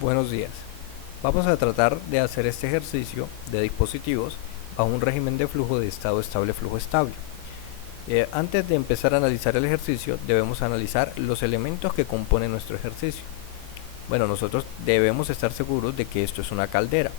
Buenos días. Vamos a tratar de hacer este ejercicio de dispositivos bajo un régimen de flujo de estado estable, flujo estable. Antes de empezar a analizar el ejercicio, debemos analizar los elementos que componen nuestro ejercicio. Bueno, nosotros debemos estar seguros de que esto es una caldera.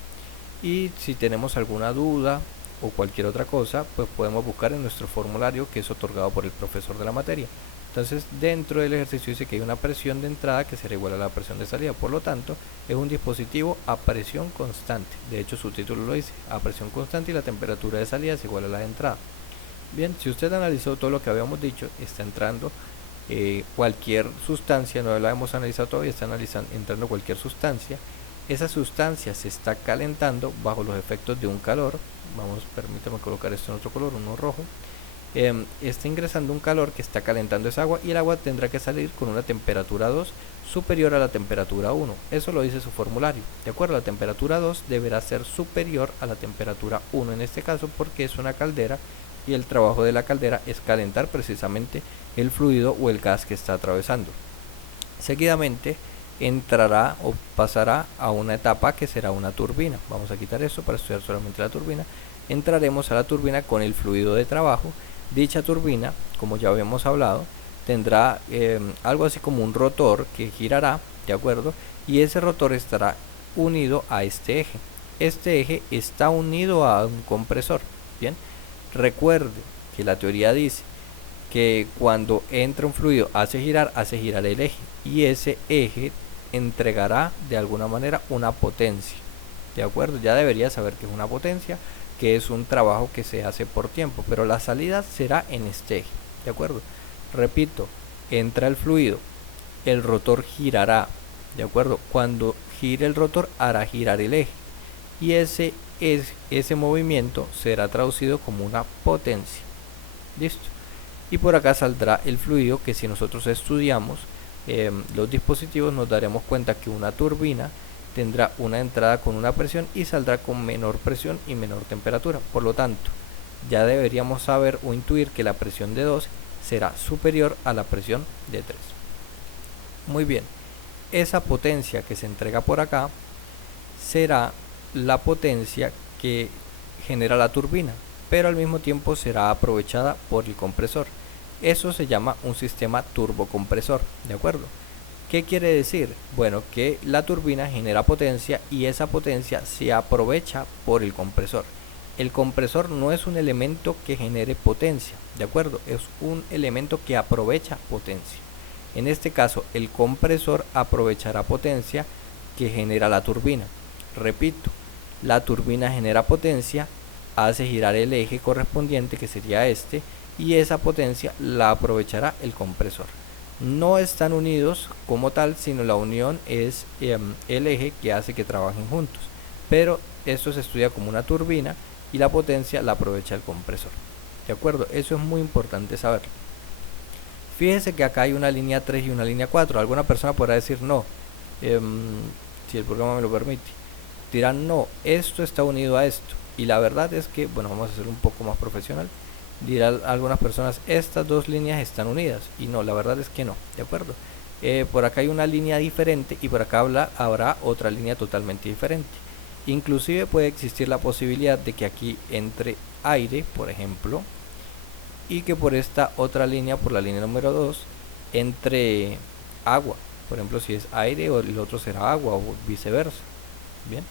Y si tenemos alguna duda o cualquier otra cosa, pues podemos buscar en nuestro formulario que es otorgado por el profesor de la materia. Entonces, dentro del ejercicio dice que hay una presión de entrada que será igual a la presión de salida. Por lo tanto, es un dispositivo a presión constante. De hecho, su título lo dice, a presión constante, y la temperatura de salida es igual a la de entrada. Bien, si usted analizó todo lo que habíamos dicho, está entrando cualquier sustancia, no la hemos analizado todavía, está entrando cualquier sustancia. Esa sustancia se está calentando bajo los efectos de un calor. Permítame colocar esto en otro color, uno rojo. Está ingresando un calor que está calentando esa agua, y el agua tendrá que salir con una temperatura 2 superior a la temperatura 1. Eso lo dice su formulario. De acuerdo, la temperatura 2 deberá ser superior a la temperatura 1 en este caso, porque es una caldera y el trabajo de la caldera es calentar precisamente el fluido o el gas que está atravesando. Seguidamente entrará o pasará a una etapa que será una turbina. Vamos a quitar eso para estudiar solamente la turbina. Entraremos a la turbina con el fluido de trabajo. Dicha turbina, como ya habíamos hablado, tendrá algo así como un rotor que girará, ¿de acuerdo? Y ese rotor estará unido a este eje. Este eje está unido a un compresor. Bien, recuerde que la teoría dice que cuando entra un fluido hace girar el eje, y ese eje entregará de alguna manera una potencia. ¿De acuerdo? Ya debería saber que es una potencia, que es un trabajo que se hace por tiempo, pero la salida será en este eje. ¿De acuerdo? Repito, entra el fluido, el rotor girará. ¿De acuerdo? Cuando gire el rotor hará girar el eje, y ese movimiento será traducido como una potencia. ¿Listo? Y por acá saldrá el fluido, que si nosotros estudiamos los dispositivos nos daremos cuenta que una turbina tendrá una entrada con una presión y saldrá con menor presión y menor temperatura. Por lo tanto, ya deberíamos saber o intuir que la presión de 2 será superior a la presión de 3. Muy bien, esa potencia que se entrega por acá será la potencia que genera la turbina, pero al mismo tiempo será aprovechada por el compresor. Eso se llama un sistema turbocompresor, ¿de acuerdo? ¿Qué quiere decir? Bueno, que la turbina genera potencia y esa potencia se aprovecha por el compresor. El compresor no es un elemento que genere potencia, ¿de acuerdo? Es un elemento que aprovecha potencia. En este caso, el compresor aprovechará potencia que genera la turbina. Repito, la turbina genera potencia, hace girar el eje correspondiente, que sería este, y esa potencia la aprovechará el compresor. No están unidos como tal, sino la unión es el eje que hace que trabajen juntos, pero esto se estudia como una turbina y la potencia la aprovecha el compresor. ¿De acuerdo? Eso es muy importante saberlo. Fíjese que acá hay una línea 3 y una línea 4. Alguna persona podrá decir no, si el programa me lo permite. Dirán no, esto está unido a esto. Y la verdad es que, bueno, vamos a hacer un poco más profesional. Dirán algunas personas, estas dos líneas están unidas, y no, la verdad es que no, ¿de acuerdo? Por acá hay una línea diferente y por acá habrá otra línea totalmente diferente. Inclusive puede existir la posibilidad de que aquí entre aire, por ejemplo, y que por esta otra línea, por la línea número 2, entre agua. Por ejemplo, si es aire, o el otro será agua, o viceversa. Bien,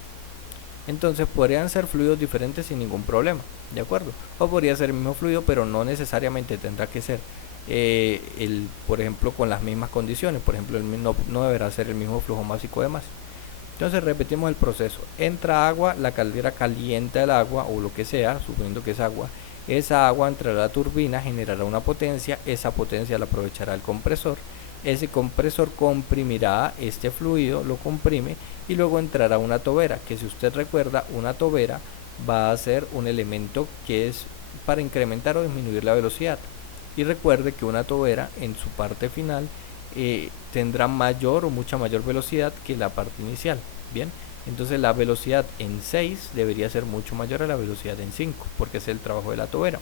entonces podrían ser fluidos diferentes sin ningún problema, ¿de acuerdo? O podría ser el mismo fluido, pero no necesariamente tendrá que ser por ejemplo, con las mismas condiciones. Por ejemplo, no deberá ser el mismo flujo másico de masa. Entonces repetimos el proceso. Entra agua, la caldera calienta el agua o lo que sea, suponiendo que es agua. Esa agua entrará a la turbina, generará una potencia, esa potencia la aprovechará el compresor. Ese compresor comprimirá este fluido, lo comprime, y luego entrará una tobera, que si usted recuerda, una tobera va a ser un elemento que es para incrementar o disminuir la velocidad. Y recuerde que una tobera en su parte final tendrá mayor o mucha mayor velocidad que la parte inicial. Bien, entonces la velocidad en 6 debería ser mucho mayor a la velocidad en 5, porque es el trabajo de la tobera.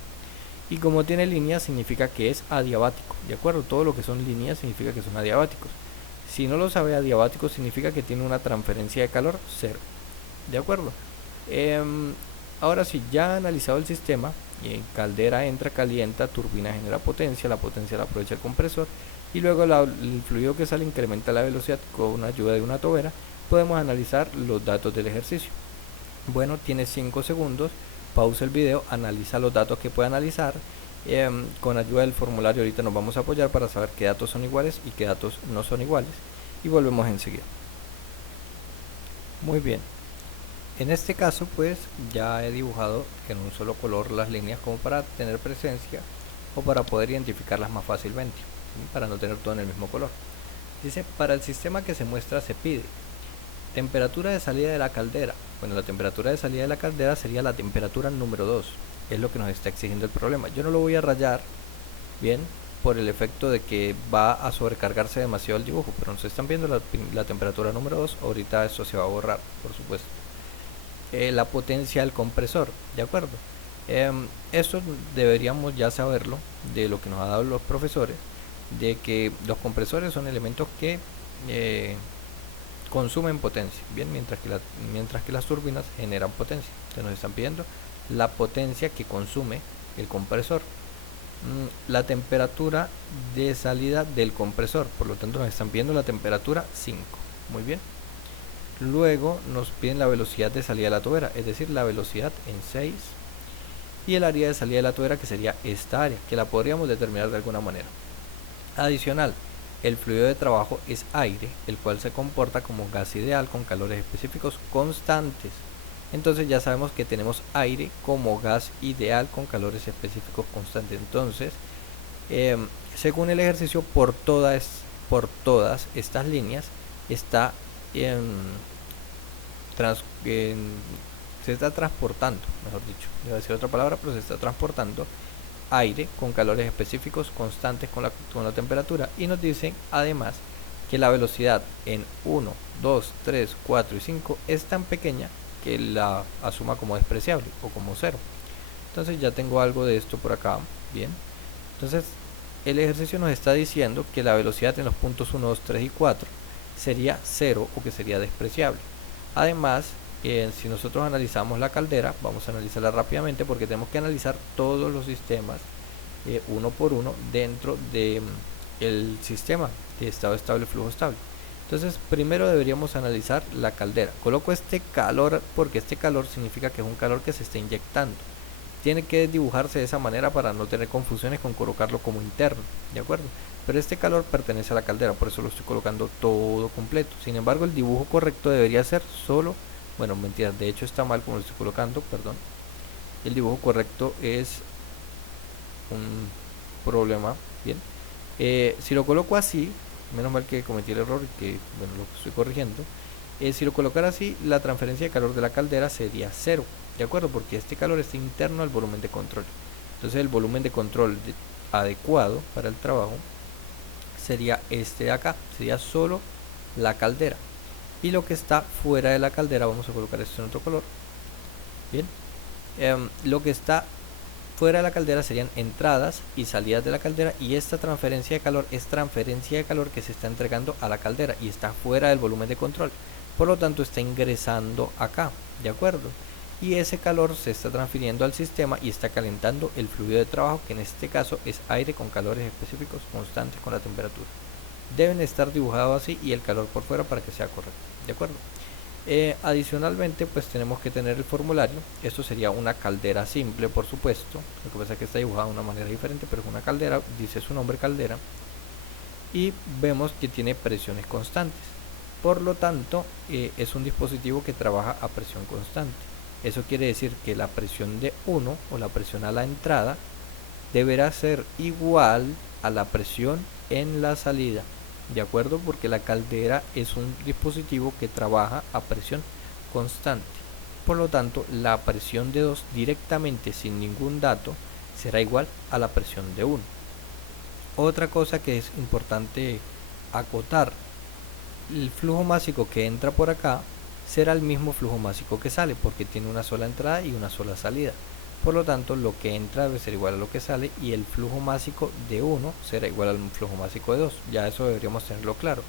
Y como tiene líneas significa que es adiabático, ¿de acuerdo? Todo lo que son líneas significa que son adiabáticos. Si no lo sabe, adiabático significa que tiene una transferencia de calor cero. ¿De acuerdo? Ahora sí, ya analizado el sistema, caldera entra, calienta, turbina genera potencia, la potencia la aprovecha el compresor y luego el fluido que sale incrementa la velocidad con ayuda de una tobera. Podemos analizar los datos del ejercicio. Bueno, tiene 5 segundos, pausa el video, analiza los datos que puede analizar. Con ayuda del formulario ahorita nos vamos a apoyar para saber qué datos son iguales y qué datos no son iguales, y volvemos enseguida. Muy bien, en este caso pues ya he dibujado en un solo color las líneas como para tener presencia o para poder identificarlas más fácilmente, para no tener todo en el mismo color. Dice, para el sistema que se muestra se pide temperatura de salida de la caldera. Bueno, la temperatura de salida de la caldera sería la temperatura número 2, es lo que nos está exigiendo el problema. Yo no lo voy a rayar, bien, por el efecto de que va a sobrecargarse demasiado el dibujo, pero nos están viendo la temperatura número 2, ahorita eso se va a borrar, por supuesto. La potencia del compresor, ¿de acuerdo? Esto deberíamos ya saberlo de lo que nos ha dado los profesores, de que los compresores son elementos que consumen potencia, bien, mientras que las turbinas generan potencia. Entonces nos están pidiendo la potencia que consume el compresor, la temperatura de salida del compresor, por lo tanto nos están pidiendo la temperatura 5. Muy bien. Luego nos piden la velocidad de salida de la tobera, es decir, la velocidad en 6, y el área de salida de la tobera, que sería esta área, que la podríamos determinar de alguna manera. Adicional, el fluido de trabajo es aire, el cual se comporta como gas ideal con calores específicos constantes. Entonces ya sabemos que tenemos aire como gas ideal con calores específicos constantes. Entonces, según el ejercicio, por todas estas líneas está se está transportando, mejor dicho, voy a decir otra palabra, pero se está transportando aire con calores específicos constantes con la temperatura, y nos dicen además que la velocidad en 1, 2, 3, 4 y 5 es tan pequeña que la asuma como despreciable o como cero. Entonces ya tengo algo de esto por acá. Bien, entonces el ejercicio nos está diciendo que la velocidad en los puntos 1, 2, 3 y 4 sería 0 o que sería despreciable. Además, si nosotros analizamos la caldera, vamos a analizarla rápidamente porque tenemos que analizar todos los sistemas uno por uno dentro del sistema de estado estable, flujo estable. Entonces primero deberíamos analizar la caldera. Coloco este calor porque este calor significa que es un calor que se está inyectando. Tiene que dibujarse de esa manera para no tener confusiones con colocarlo como interno, ¿de acuerdo? Pero este calor pertenece a la caldera, por eso lo estoy colocando todo completo. Sin embargo, el dibujo correcto debería ser solo, bueno, mentira, de hecho está mal como lo estoy colocando, perdón. El dibujo correcto es un problema, bien. Si lo coloco así, menos mal que cometí el error y que, bueno, lo estoy corrigiendo. Si lo colocara así, la transferencia de calor de la caldera sería 0, ¿de acuerdo? Porque este calor está interno al volumen de control. Entonces el volumen de control adecuado para el trabajo sería este de acá, sería solo la caldera. Y lo que está fuera de la caldera, vamos a colocar esto en otro color. Bien, lo que está fuera de la caldera serían entradas y salidas de la caldera, y esta transferencia de calor es transferencia de calor que se está entregando a la caldera y está fuera del volumen de control, por lo tanto está ingresando acá, ¿de acuerdo? Y ese calor se está transfiriendo al sistema y está calentando el fluido de trabajo, que en este caso es aire con calores específicos constantes con la temperatura. Deben estar dibujados así y el calor por fuera para que sea correcto, ¿de acuerdo? Adicionalmente, pues tenemos que tener el formulario. Esto sería una caldera simple, por supuesto. Lo que pasa es que está dibujada de una manera diferente, pero es una caldera, dice su nombre, caldera. Y vemos que tiene presiones constantes. Por lo tanto, es un dispositivo que trabaja a presión constante. Eso quiere decir que la presión de 1 o la presión a la entrada deberá ser igual a la presión en la salida, ¿de acuerdo? Porque la caldera es un dispositivo que trabaja a presión constante. Por lo tanto, la presión de 2 directamente sin ningún dato será igual a la presión de 1. Otra cosa que es importante acotar: el flujo másico que entra por acá será el mismo flujo másico que sale, porque tiene una sola entrada y una sola salida. Por lo tanto, lo que entra debe ser igual a lo que sale, y el flujo másico de 1 será igual al flujo másico de 2. Ya eso deberíamos tenerlo claro.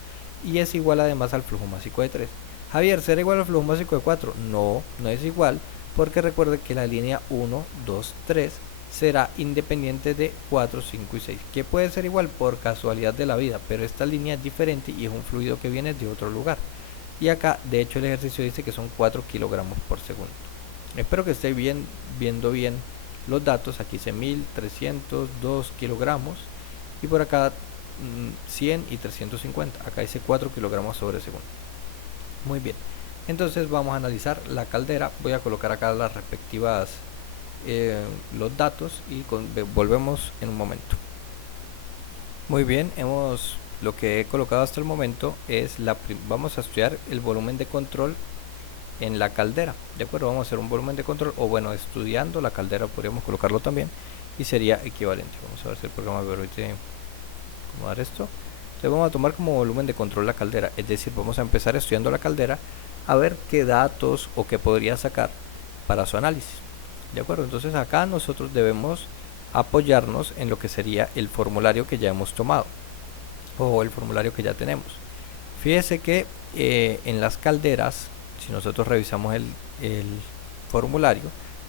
y es igual además al flujo másico de 3. Javier, ¿será igual al flujo másico de 4? No, no es igual, porque recuerde que la línea 1, 2, 3 será independiente de 4, 5 y 6, que puede ser igual por casualidad de la vida, pero esta línea es diferente y es un fluido que viene de otro lugar. Y acá, de hecho, el ejercicio dice que son 4 kilogramos por segundo. Espero que esté viendo bien los datos. Aquí dice 1302 kilogramos y por acá 100 y 350. Acá dice 4 kilogramos sobre segundo. Muy bien, entonces vamos a analizar la caldera. Voy a colocar acá las respectivas los datos y volvemos en un momento. Muy bien, lo que he colocado hasta el momento es vamos a estudiar el volumen de control en la caldera. De acuerdo, vamos a hacer un volumen de control, o bueno, estudiando la caldera podríamos colocarlo también, y sería equivalente. Vamos a ver si el programa me permite acomodar esto. Entonces vamos a tomar como volumen de control la caldera, es decir, vamos a empezar estudiando la caldera a ver qué datos o qué podría sacar para su análisis. De acuerdo, entonces acá nosotros debemos apoyarnos en lo que sería el formulario que ya hemos tomado o el formulario que ya tenemos. Fíjese que en las calderas, si nosotros revisamos el formulario,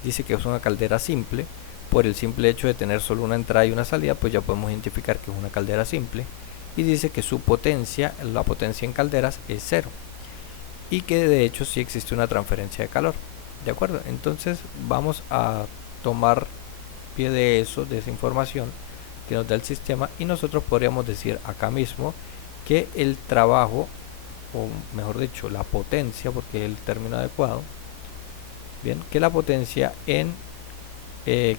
dice que es una caldera simple. Por el simple hecho de tener solo una entrada y una salida, pues ya podemos identificar que es una caldera simple. Y dice que su potencia, la potencia en calderas, es 0, y que de hecho sí existe una transferencia de calor. De acuerdo, entonces vamos a tomar pie de eso, de esa información que nos da el sistema, y nosotros podríamos decir acá mismo que el trabajo, o mejor dicho la potencia, porque es el término adecuado, bien, que la potencia en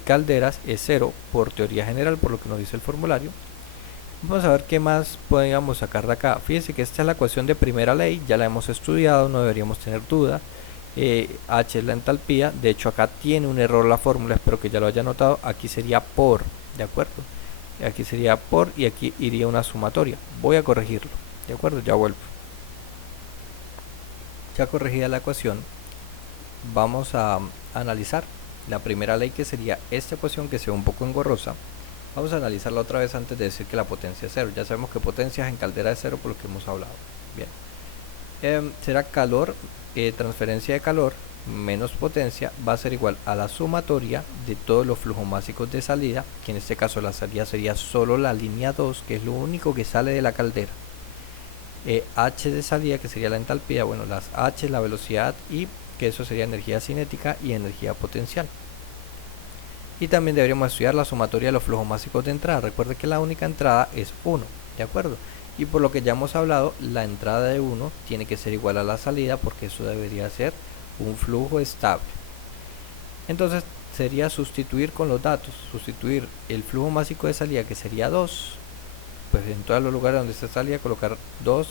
calderas es 0 por teoría general, por lo que nos dice el formulario. Vamos a ver qué más podríamos sacar de acá. Fíjense que esta es la ecuación de primera ley, ya la hemos estudiado, no deberíamos tener duda. H es la entalpía, de hecho acá tiene un error la fórmula, espero que ya lo haya notado. Aquí sería por, de acuerdo, aquí sería por y aquí iría una sumatoria. Voy a corregirlo, de acuerdo, ya vuelvo. Ya corregida la ecuación, vamos a analizar la primera ley, que sería esta ecuación, que se ve un poco engorrosa. Vamos a analizarla otra vez antes de decir que la potencia es 0. Ya sabemos que potencia en caldera es 0 por lo que hemos hablado. Bien, será calor, transferencia de calor menos potencia va a ser igual a la sumatoria de todos los flujos másicos de salida, que en este caso la salida sería solo la línea 2, que es lo único que sale de la caldera. H de salida, que sería la entalpía, bueno, las H, la velocidad, y que eso sería energía cinética y energía potencial. Y también deberíamos estudiar la sumatoria de los flujos másicos de entrada. Recuerde que la única entrada es 1, ¿de acuerdo? Y por lo que ya hemos hablado, la entrada de 1 tiene que ser igual a la salida, porque eso debería ser un flujo estable. Entonces sería sustituir con los datos, sustituir el flujo másico de salida, que sería 2, pues en todos los lugares donde se salía colocar 2,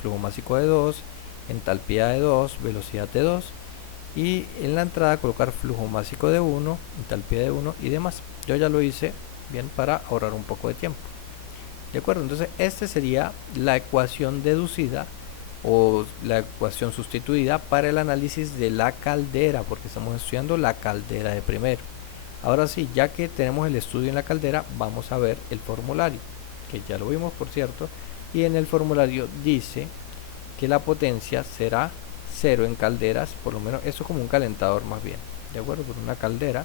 flujo másico de 2, entalpía de 2, velocidad de 2, y en la entrada colocar flujo másico de 1, entalpía de 1 y demás. Yo ya lo hice bien para ahorrar un poco de tiempo. De acuerdo, entonces esta sería la ecuación deducida o la ecuación sustituida para el análisis de la caldera, porque estamos estudiando la caldera de primero. Ahora sí, ya que tenemos el estudio en la caldera, vamos a ver el formulario, que ya lo vimos por cierto, y en el formulario dice que la potencia será 0 en calderas, por lo menos eso como un calentador más bien, de acuerdo, por una caldera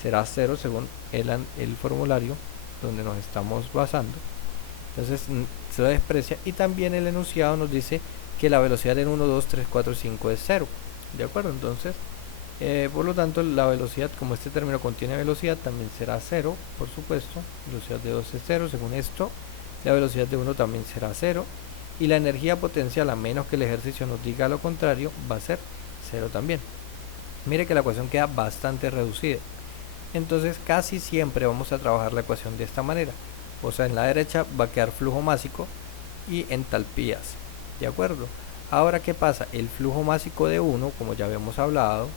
será 0 según el formulario donde nos estamos basando. Entonces se lo desprecia, y también el enunciado nos dice que la velocidad en 1, 2, 3, 4, 5 es 0, de acuerdo. Entonces por lo tanto la velocidad, como este término contiene velocidad, también será 0, por supuesto. Velocidad de 2 es 0, según esto la velocidad de 1 también será 0, y la energía potencial, a menos que el ejercicio nos diga lo contrario, va a ser 0 también. Mire que la ecuación queda bastante reducida. Entonces casi siempre vamos a trabajar la ecuación de esta manera, o sea, en la derecha va a quedar flujo másico y entalpías, de acuerdo. Ahora, ¿qué pasa? El flujo másico de 1, como ya habíamos hablado,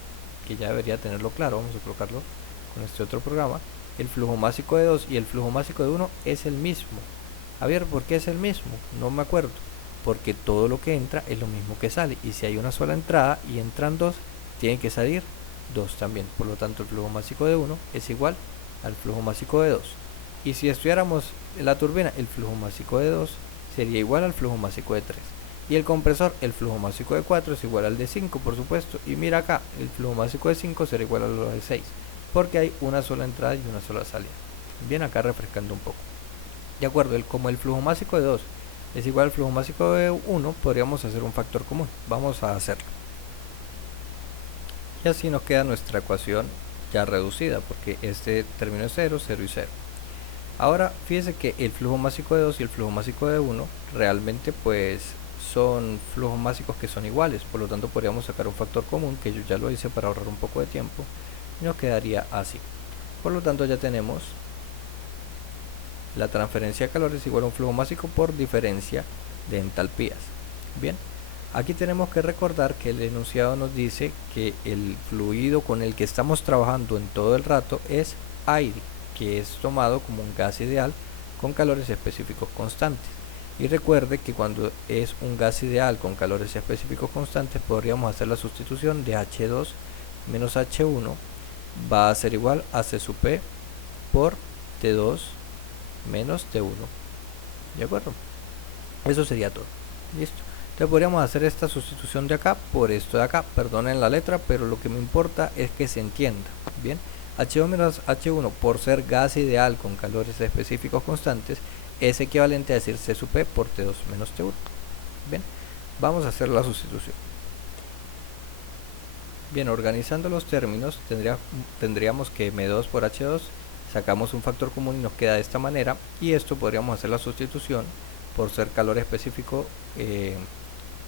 que ya debería tenerlo claro, vamos a colocarlo con este otro programa. El flujo másico de 2 y el flujo másico de 1 es el mismo. A ver, ¿por qué es el mismo? No me acuerdo. Porque todo lo que entra es lo mismo que sale, y si hay una sola entrada y entran 2, tiene que salir 2 también. Por lo tanto, el flujo másico de 1 es igual al flujo másico de 2. Y si estudiáramos la turbina, el flujo másico de 2 sería igual al flujo másico de 3. Y el compresor, el flujo másico de 4 es igual al de 5, por supuesto. Y mira acá, el flujo másico de 5 será igual a lo de 6, porque hay una sola entrada y una sola salida. Bien, acá refrescando un poco. De acuerdo, como el flujo másico de 2 es igual al flujo másico de 1, podríamos hacer un factor común. Vamos a hacerlo. Y así nos queda nuestra ecuación ya reducida, porque este término es 0, 0 y 0. Ahora, fíjese que el flujo másico de 2 y el flujo másico de 1 realmente pues son flujos másicos que son iguales, por lo tanto podríamos sacar un factor común, que yo ya lo hice para ahorrar un poco de tiempo, y nos quedaría así. Por lo tanto ya tenemos la transferencia de calor es igual a un flujo másico por diferencia de entalpías. Bien, aquí tenemos que recordar que el enunciado nos dice que el fluido con el que estamos trabajando en todo el rato es aire, que es tomado como un gas ideal con calores específicos constantes. Y recuerde que cuando es un gas ideal con calores específicos constantes, podríamos hacer la sustitución de H2 menos H1 va a ser igual a C sub P por T2 menos T1. ¿De acuerdo? Eso sería todo. Listo. Entonces podríamos hacer esta sustitución de acá por esto de acá. Perdonen la letra, pero lo que me importa es que se entienda. Bien. H2 menos H1 por ser gas ideal con calores específicos constantes es equivalente a decir C sub P por T2 menos T1. Bien, vamos a hacer la sustitución. Bien, organizando los términos tendríamos que M2 por H2, sacamos un factor común y nos queda de esta manera, y esto podríamos hacer la sustitución por ser calor específico,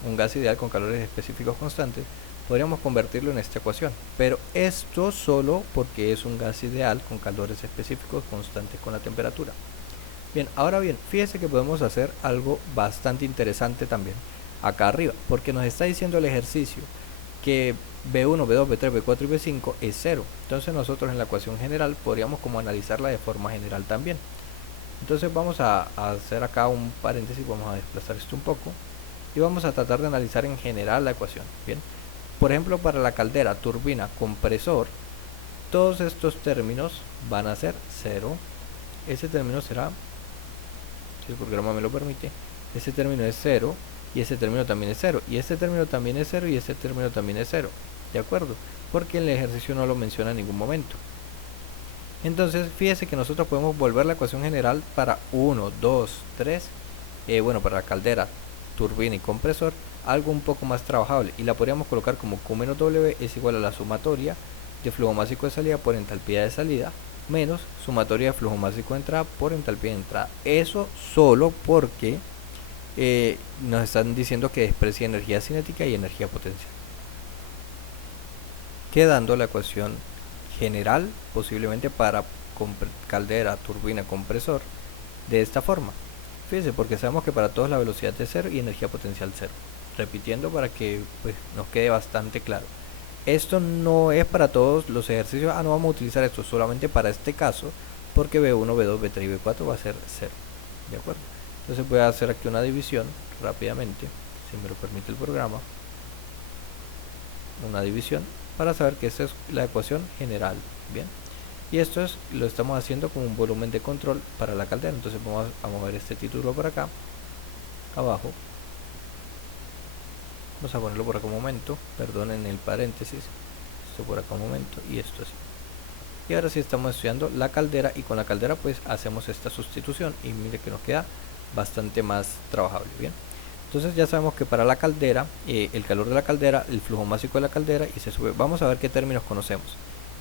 un gas ideal con calores específicos constantes, podríamos convertirlo en esta ecuación, pero esto solo porque es un gas ideal con calores específicos constantes con la temperatura. Bien, ahora bien, fíjese que podemos hacer algo bastante interesante también acá arriba, porque nos está diciendo el ejercicio que B1, B2, B3, B4 y B5 es 0. Entonces nosotros en la ecuación general podríamos como analizarla de forma general también. Entonces vamos a hacer acá un paréntesis, vamos a desplazar esto un poco y vamos a tratar de analizar en general la ecuación. Bien, por ejemplo, para la caldera, turbina, compresor, todos estos términos van a ser 0. Ese término será, si el programa me lo permite, ese término es 0 y ese término también es 0 y este término también es 0 y ese término también es 0. ¿De acuerdo? Porque el ejercicio no lo menciona en ningún momento. Entonces fíjese que nosotros podemos volver la ecuación general para 1, 2, 3, bueno, para la caldera, turbina y compresor, algo un poco más trabajable, y la podríamos colocar como Q menos W es igual a la sumatoria de flujo másico de salida por entalpía de salida menos sumatoria de flujo másico de entrada por entalpía de entrada. Eso solo porque nos están diciendo que desprecia energía cinética y energía potencial, quedando la ecuación general posiblemente para caldera, turbina, compresor de esta forma. Fíjense, porque sabemos que para todos la velocidad es 0 y energía potencial 0. Repitiendo para que pues, nos quede bastante claro. Esto no es para todos los ejercicios, no vamos a utilizar esto solamente para este caso, porque B1, B2, B3 y B4 va a ser 0. ¿De acuerdo? Entonces voy a hacer aquí una división rápidamente, si me lo permite el programa. Una división para saber que esta es la ecuación general. Bien, y esto lo estamos haciendo como un volumen de control para la caldera. Entonces vamos a mover este título por acá abajo, vamos a ponerlo por acá un momento, perdonen el paréntesis, esto por acá un momento y esto así. Y ahora sí estamos estudiando la caldera, y con la caldera pues hacemos esta sustitución y mire que nos queda bastante más trabajable. Bien, entonces ya sabemos que para la caldera, el calor de la caldera, el flujo másico de la caldera y se sube. Vamos a ver qué términos conocemos.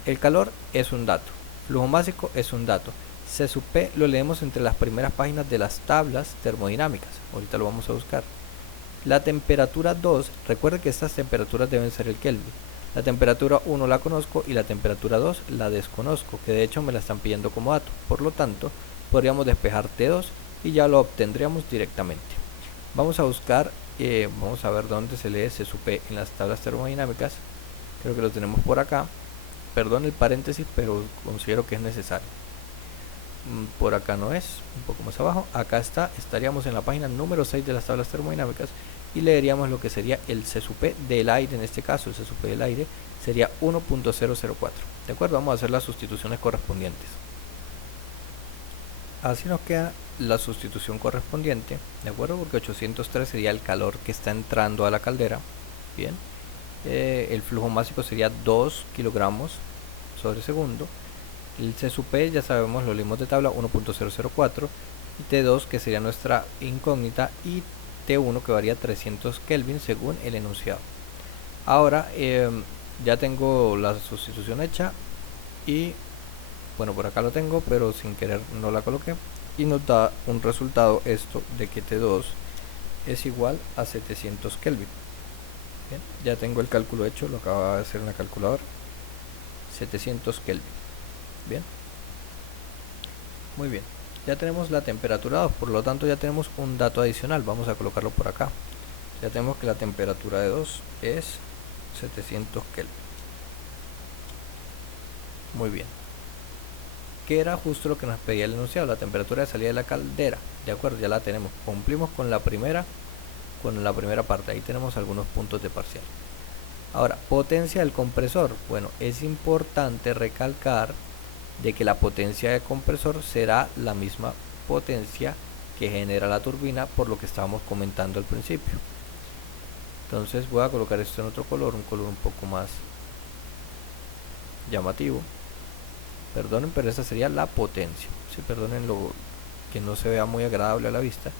El calor es un dato, flujo másico es un dato, C sub P lo leemos entre las primeras páginas de las tablas termodinámicas, ahorita lo vamos a buscar. La temperatura 2, recuerde que estas temperaturas deben ser el Kelvin. La temperatura 1 la conozco y la temperatura 2 la desconozco, que de hecho me la están pidiendo como dato. Por lo tanto, podríamos despejar T2 y ya lo obtendríamos directamente. Vamos a buscar, vamos a ver dónde se lee C sub P en las tablas termodinámicas. Creo que lo tenemos por acá. Perdón el paréntesis, pero considero que es necesario. Por acá no es, un poco más abajo. Acá está, estaríamos en la página número 6 de las tablas termodinámicas y leeríamos lo que sería el C sub P del aire. En este caso el C sub P del aire sería 1.004. de acuerdo, vamos a hacer las sustituciones correspondientes. Así nos queda la sustitución correspondiente, ¿de acuerdo? Porque 803 sería el calor que está entrando a la caldera. Bien, el flujo másico sería 2 kilogramos sobre segundo. El C sub P ya sabemos, lo leímos de tabla, 1.004, y T2 que sería nuestra incógnita, y T1 que varía 300 Kelvin según el enunciado. Ahora ya tengo la sustitución hecha y bueno, por acá lo tengo, pero sin querer no la coloqué, y nos da un resultado esto de que T2 es igual a 700 Kelvin. Bien, ya tengo el cálculo hecho, lo acaba de hacer en la calculadora. 700 Kelvin. Bien, muy bien, ya tenemos la temperatura 2, por lo tanto ya tenemos un dato adicional. Vamos a colocarlo por acá. Ya tenemos que la temperatura de 2 es 700 Kelvin. Muy bien, que era justo lo que nos pedía el enunciado, la temperatura de salida de la caldera. De acuerdo, ya la tenemos, cumplimos con la primera parte. Ahí tenemos algunos puntos de parcial. Ahora, potencia del compresor. Bueno, es importante recalcar de que la potencia del compresor será la misma potencia que genera la turbina, por lo que estábamos comentando al principio. Entonces voy a colocar esto en otro color, un color un poco más llamativo. Perdonen, pero esa sería la potencia. Sí, perdonen lo que no se vea muy agradable a la vista,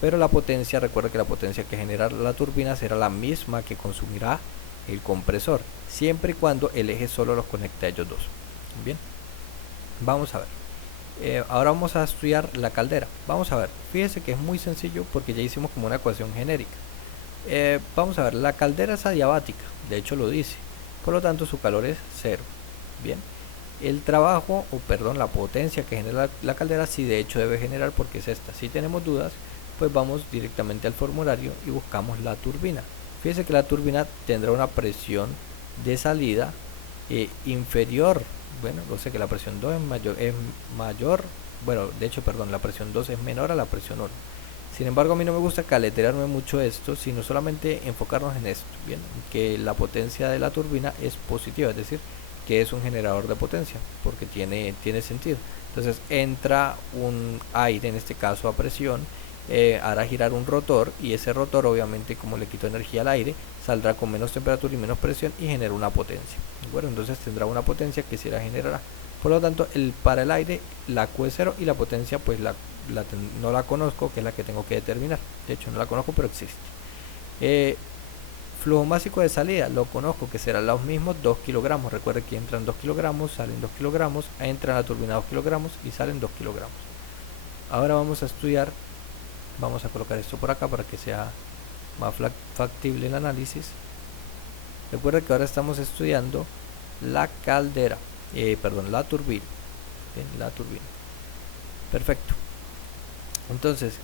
pero la potencia, recuerda que la potencia que genera la turbina será la misma que consumirá el compresor, siempre y cuando el eje solo los conecte a ellos dos. Bien, vamos a ver. Ahora vamos a estudiar la caldera. Vamos a ver, fíjense que es muy sencillo porque ya hicimos como una ecuación genérica. Vamos a ver, la caldera es adiabática, de hecho lo dice, por lo tanto su calor es 0. Bien, el trabajo, o perdón, la potencia que genera la caldera sí de hecho debe generar, porque es esta. Si tenemos dudas, pues vamos directamente al formulario y buscamos la turbina. Fíjense que la turbina tendrá una presión de salida inferior. Bueno, no sé, que la presión 2 es mayor, bueno, de hecho, perdón, la presión 2 es menor a la presión 1. Sin embargo, a mí no me gusta caleterarme mucho esto, sino solamente enfocarnos en esto, bien, que la potencia de la turbina es positiva, es decir, que es un generador de potencia, porque tiene sentido. Entonces entra un aire, en este caso a presión, hará girar un rotor, y ese rotor, obviamente, como le quito energía al aire, saldrá con menos temperatura y menos presión y genera una potencia. Bueno, entonces tendrá una potencia que se la generará. Por lo tanto, para el aire la Q es 0 y la potencia pues no la conozco, que es la que tengo que determinar. De hecho no la conozco, pero existe. Flujo másico de salida lo conozco, que serán los mismos 2 kilogramos. Recuerde que entran 2 kilogramos, salen 2 kilogramos, entra en la turbina 2 kilogramos y salen 2 kilogramos. Ahora vamos a estudiar, vamos a colocar esto por acá para que sea más factible el análisis. Recuerda que ahora estamos estudiando la caldera, perdón, la turbina. Bien, la turbina. Perfecto. Entonces,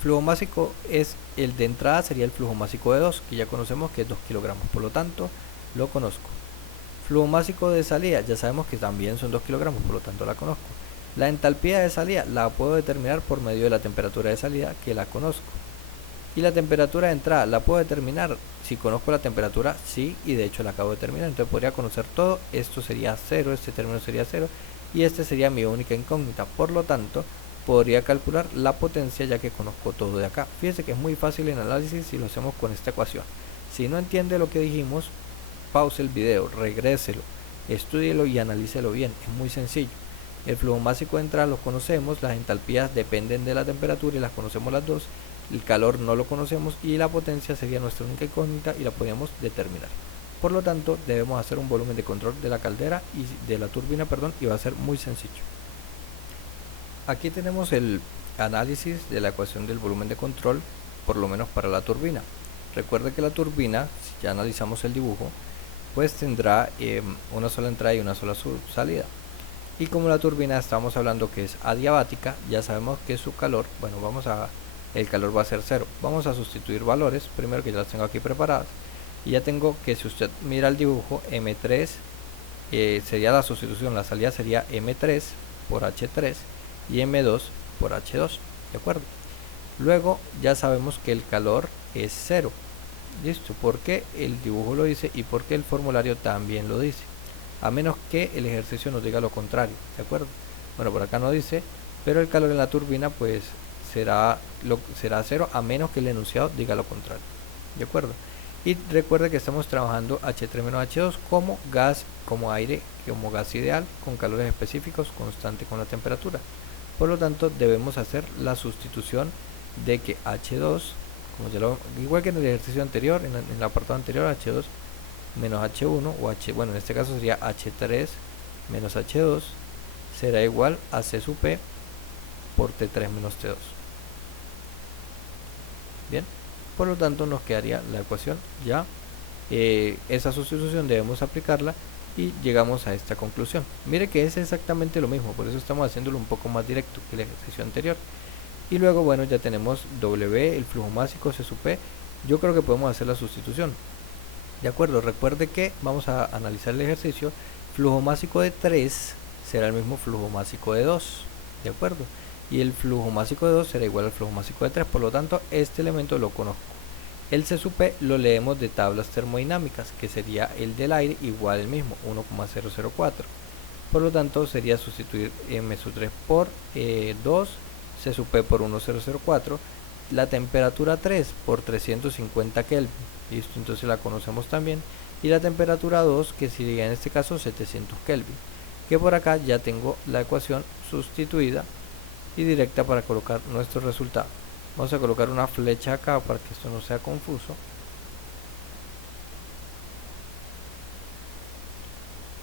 flujo másico es el de entrada, sería el flujo másico de 2, que ya conocemos que es 2 kilogramos, por lo tanto lo conozco. Flujo másico de salida, ya sabemos que también son 2 kilogramos, por lo tanto la conozco. La entalpía de salida la puedo determinar por medio de la temperatura de salida, que la conozco. Y la temperatura de entrada la puedo determinar si conozco la temperatura, sí, y de hecho la acabo de determinar. Entonces podría conocer todo. Esto sería 0, este término sería 0, y este sería mi única incógnita. Por lo tanto, podría calcular la potencia, ya que conozco todo de acá. Fíjense que es muy fácil el análisis si lo hacemos con esta ecuación. Si no entiende lo que dijimos, pause el video, regréselo, estúdielo y analícelo bien. Es muy sencillo. El flujo másico de entrada lo conocemos, las entalpías dependen de la temperatura y las conocemos las dos. El calor no lo conocemos y la potencia sería nuestra única incógnita y la podríamos determinar. Por lo tanto, debemos hacer un volumen de control de la caldera y de la turbina, perdón, y va a ser muy sencillo. Aquí tenemos el análisis de la ecuación del volumen de control, por lo menos para la turbina. Recuerde que la turbina, si ya analizamos el dibujo, pues tendrá una sola entrada y una sola salida. Y como la turbina estamos hablando que es adiabática, ya sabemos que su calor, bueno, el calor va a ser 0. Vamos a sustituir valores, primero, que ya las tengo aquí preparadas. Y ya tengo que, si usted mira el dibujo, M3 sería la sustitución, la salida sería M3 por H3 y M2 por H2, ¿de acuerdo? Luego ya sabemos que el calor es 0. Listo, porque el dibujo lo dice y porque el formulario también lo dice, a menos que el ejercicio nos diga lo contrario, ¿de acuerdo? Bueno, por acá no dice, pero el calor en la turbina pues será 0 a menos que el enunciado diga lo contrario. ¿De acuerdo? Y recuerde que estamos trabajando H3-H2 como gas, como aire, como gas ideal, con calores específicos, constante con la temperatura. Por lo tanto, debemos hacer la sustitución de que H2, igual que en el ejercicio anterior, en el apartado anterior, H2 menos H1, bueno, en este caso sería H3 menos H2, será igual a C sub P por T3 menos T2. Bien, por lo tanto nos quedaría la ecuación ya. Esa sustitución debemos aplicarla y llegamos a esta conclusión. Mire que es exactamente lo mismo, por eso estamos haciéndolo un poco más directo que el ejercicio anterior. Y luego, bueno, ya tenemos W, el flujo másico, C sub P. Yo creo que podemos hacer la sustitución. De acuerdo, recuerde que vamos a analizar el ejercicio. Flujo másico de 3 será el mismo flujo másico de 2. De acuerdo. Y el flujo másico de 2 será igual al flujo másico de 3. Por lo tanto, este elemento lo conozco. El C sub P lo leemos de tablas termodinámicas, que sería el del aire igual el mismo, 1,004. Por lo tanto, sería sustituir M sub 3 por 2, C sub P por 1,004, la temperatura 3 por 350 Kelvin, listo, entonces la conocemos también, y la temperatura 2, que sería en este caso 700 Kelvin, que por acá ya tengo la ecuación sustituida y directa para colocar nuestro resultado. Vamos a colocar una flecha acá para que esto no sea confuso.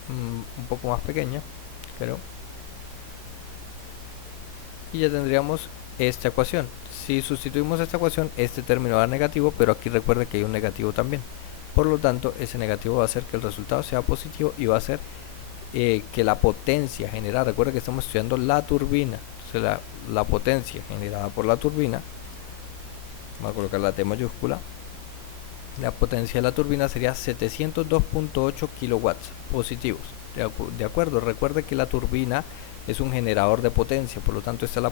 Un poco más pequeña, creo. Y ya tendríamos esta ecuación. Si sustituimos esta ecuación, este término va a dar negativo, pero aquí recuerde que hay un negativo también. Por lo tanto, ese negativo va a hacer que el resultado sea positivo y va a hacer que la potencia generada, recuerde que estamos estudiando la turbina, entonces la potencia generada por la turbina, vamos a colocar la T mayúscula, la potencia de la turbina sería 702.8 kilowatts positivos. De acuerdo, recuerde que la turbina es un generador de potencia, por lo tanto esta es la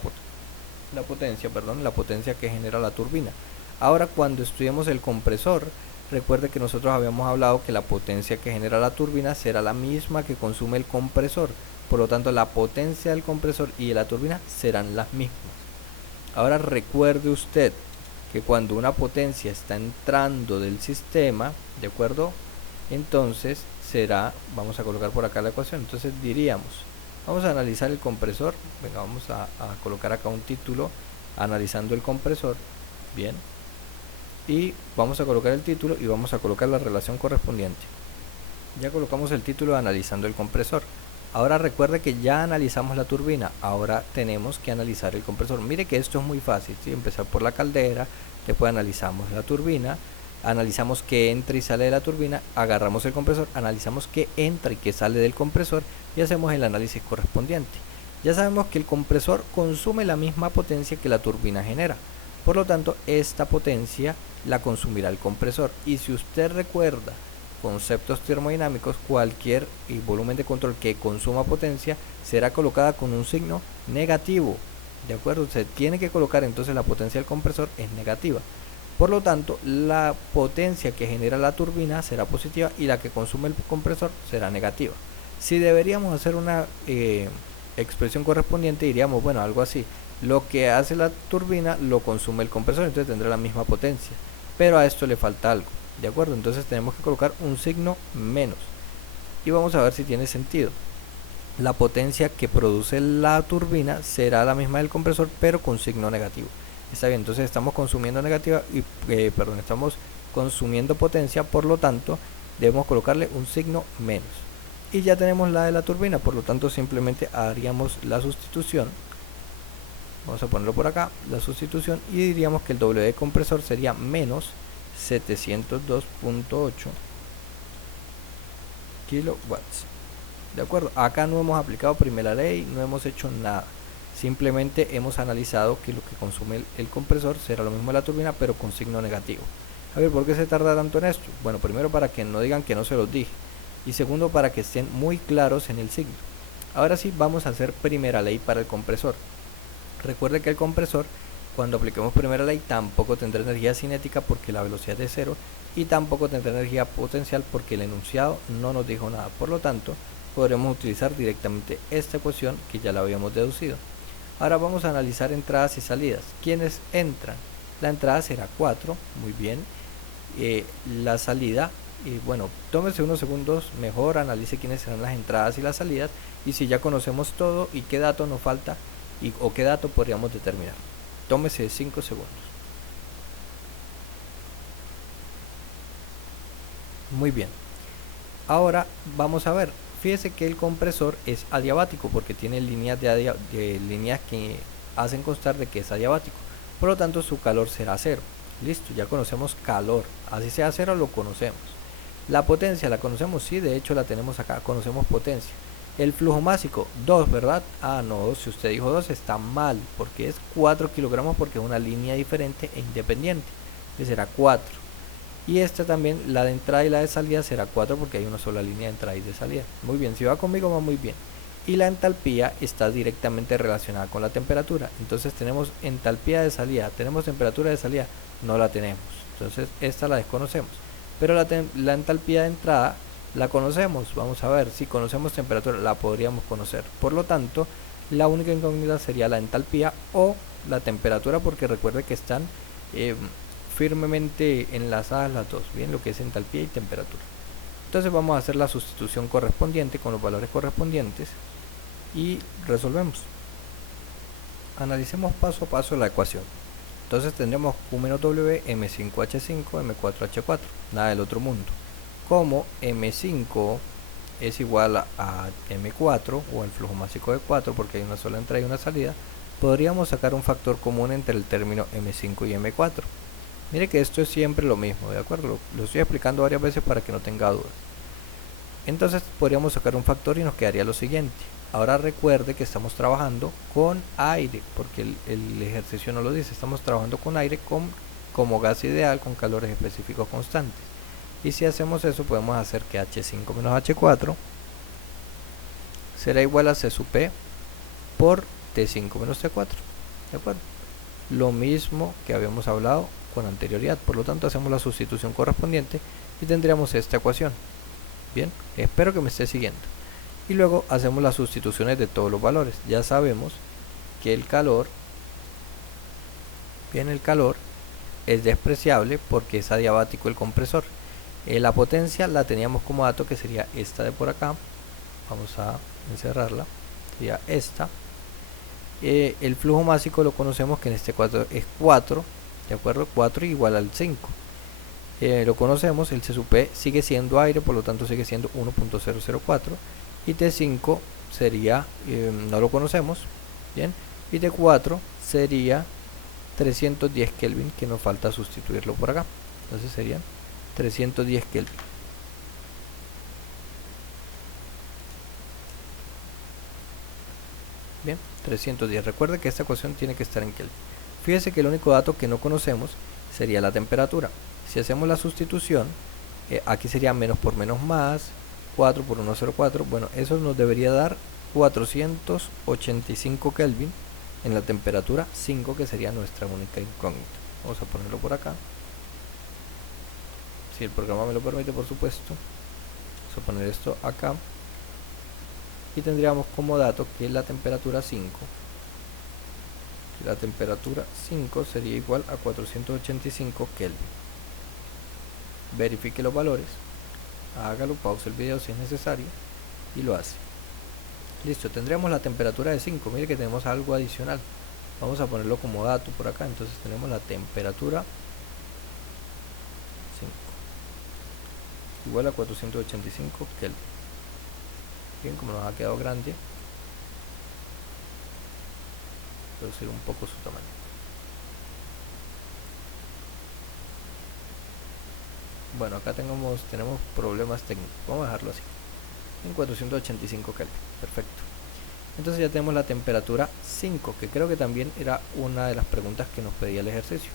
potencia que genera la turbina. Ahora, cuando estudiemos el compresor, recuerde que nosotros habíamos hablado que la potencia que genera la turbina será la misma que consume el compresor, por lo tanto la potencia del compresor y de la turbina serán las mismas. Ahora recuerde usted que cuando una potencia está entrando del sistema, ¿de acuerdo? Entonces será, vamos a colocar por acá la ecuación, entonces diríamos, vamos a analizar el compresor, venga, vamos a colocar acá un título, analizando el compresor, bien, y vamos a colocar el título y vamos a colocar la relación correspondiente. Ya colocamos el título de analizando el compresor. Ahora recuerde que ya analizamos la turbina, ahora tenemos que analizar el compresor. Mire que esto es muy fácil, ¿sí? Empezar por la caldera, después analizamos la turbina, analizamos qué entra y sale de la turbina, agarramos el compresor, analizamos qué entra y qué sale del compresor y hacemos el análisis correspondiente. Ya sabemos que el compresor consume la misma potencia que la turbina genera, por lo tanto esta potencia la consumirá el compresor. Y si usted recuerda conceptos termodinámicos, cualquier volumen de control que consuma potencia será colocada con un signo negativo. De acuerdo, se tiene que colocar entonces la potencia del compresor es negativa. Por lo tanto, la potencia que genera la turbina será positiva y la que consume el compresor será negativa. Si deberíamos hacer una expresión correspondiente, diríamos, bueno, algo así: lo que hace la turbina lo consume el compresor, entonces tendrá la misma potencia. Pero a esto le falta algo. ¿De acuerdo? Entonces tenemos que colocar un signo menos. Y vamos a ver si tiene sentido. La potencia que produce la turbina será la misma del compresor, pero con signo negativo. Está bien, entonces estamos consumiendo negativa y estamos consumiendo potencia, por lo tanto debemos colocarle un signo menos. Y ya tenemos la de la turbina, por lo tanto simplemente haríamos la sustitución. Vamos a ponerlo por acá, la sustitución, y diríamos que el W de compresor sería menos 702.8 kilowatts. De acuerdo, acá no hemos aplicado primera ley, no hemos hecho nada, simplemente hemos analizado que lo que consume el compresor será lo mismo de la turbina, pero con signo negativo. A ver, ¿por qué se tarda tanto en esto? Bueno, primero para que no digan que no se los dije, y segundo para que estén muy claros en el signo. Ahora sí, vamos a hacer primera ley para el compresor. Recuerde que el compresor, cuando apliquemos primera ley, tampoco tendrá energía cinética porque la velocidad es de 0, y tampoco tendrá energía potencial porque el enunciado no nos dijo nada. Por lo tanto, podremos utilizar directamente esta ecuación que ya la habíamos deducido. Ahora vamos a analizar entradas y salidas. ¿Quiénes entran? La entrada será 4, muy bien. La salida, bueno, tómese unos segundos, mejor analice quiénes serán las entradas y las salidas, y si ya conocemos todo y qué dato nos falta o qué dato podríamos determinar. Tómese 5 segundos. Muy bien. Ahora vamos a ver. Fíjese que el compresor es adiabático porque tiene líneas líneas que hacen constar de que es adiabático. Por lo tanto, su calor será 0. Listo, ya conocemos calor. Así sea 0, lo conocemos. La potencia, ¿la conocemos? Sí, de hecho la tenemos acá. Conocemos potencia. El flujo másico, 2, ¿verdad? Ah, no, si usted dijo 2 está mal, porque es 4 kilogramos porque es una línea diferente e independiente. Que será 4. Y esta también, la de entrada y la de salida será 4 porque hay una sola línea de entrada y de salida. Muy bien, si va conmigo va muy bien. Y la entalpía está directamente relacionada con la temperatura. Entonces tenemos entalpía de salida, tenemos temperatura de salida, no la tenemos. Entonces esta la desconocemos. Pero la entalpía de entrada la conocemos. Vamos a ver, si conocemos temperatura la podríamos conocer. Por lo tanto, la única incógnita sería la entalpía o la temperatura, porque recuerde que están firmemente enlazadas las dos, bien, lo que es entalpía y temperatura. Entonces vamos a hacer la sustitución correspondiente con los valores correspondientes y resolvemos. Analicemos paso a paso la ecuación. Entonces tendremos Q-W M5H5 M4H4, nada del otro mundo. Como M5 es igual a M4 o el flujo másico de 4 porque hay una sola entrada y una salida, podríamos sacar un factor común entre el término M5 y M4. Mire que esto es siempre lo mismo, ¿de acuerdo? Lo estoy explicando varias veces para que no tenga dudas. Entonces podríamos sacar un factor y nos quedaría lo siguiente. Ahora recuerde que estamos trabajando con aire, porque el ejercicio no lo dice. Estamos trabajando con aire como gas ideal con calores específicos constantes. Y si hacemos eso, podemos hacer que H5 menos H4 será igual a C sub P por T5 menos T4. ¿De acuerdo? Lo mismo que habíamos hablado con anterioridad. Por lo tanto, hacemos la sustitución correspondiente y tendríamos esta ecuación. Bien, espero que me esté siguiendo. Y luego hacemos las sustituciones de todos los valores. Ya sabemos que el calor, bien, el calor es despreciable porque es adiabático el compresor. La potencia la teníamos como dato, que sería esta de por acá. Vamos a encerrarla. Sería esta. El flujo másico lo conocemos, que en este caso es 4. ¿De acuerdo? 4 igual al 5. Lo conocemos, el C sub P sigue siendo aire, por lo tanto sigue siendo 1.004. Y T5 sería, no lo conocemos, bien. Y T4 sería 310 Kelvin, que nos falta sustituirlo por acá. Entonces serían 310 Kelvin. Bien, 310. Recuerde que esta ecuación tiene que estar en Kelvin. Fíjese que el único dato que no conocemos sería la temperatura. Si hacemos la sustitución, aquí sería menos por menos más, 4 por 1,04. Bueno, eso nos debería dar 485 Kelvin en la temperatura 5, que sería nuestra única incógnita. Vamos a ponerlo por acá. Si el programa me lo permite, por supuesto. Vamos a poner esto acá. Y tendríamos como dato que la temperatura 5 sería igual a 485 Kelvin. Verifique los valores, hágalo, pausa el video si es necesario y lo hace. Listo, tendríamos la temperatura de 5. Mire que tenemos algo adicional. Vamos a ponerlo como dato por acá. Entonces tenemos la temperatura 5 igual a 485 Kelvin. Bien, como nos ha quedado grande, reducir un poco su tamaño. Bueno, acá tenemos problemas técnicos. Vamos a dejarlo así, en 485 Kelvin. Perfecto. Entonces ya tenemos la temperatura 5, que creo que también era una de las preguntas que nos pedía el ejercicio.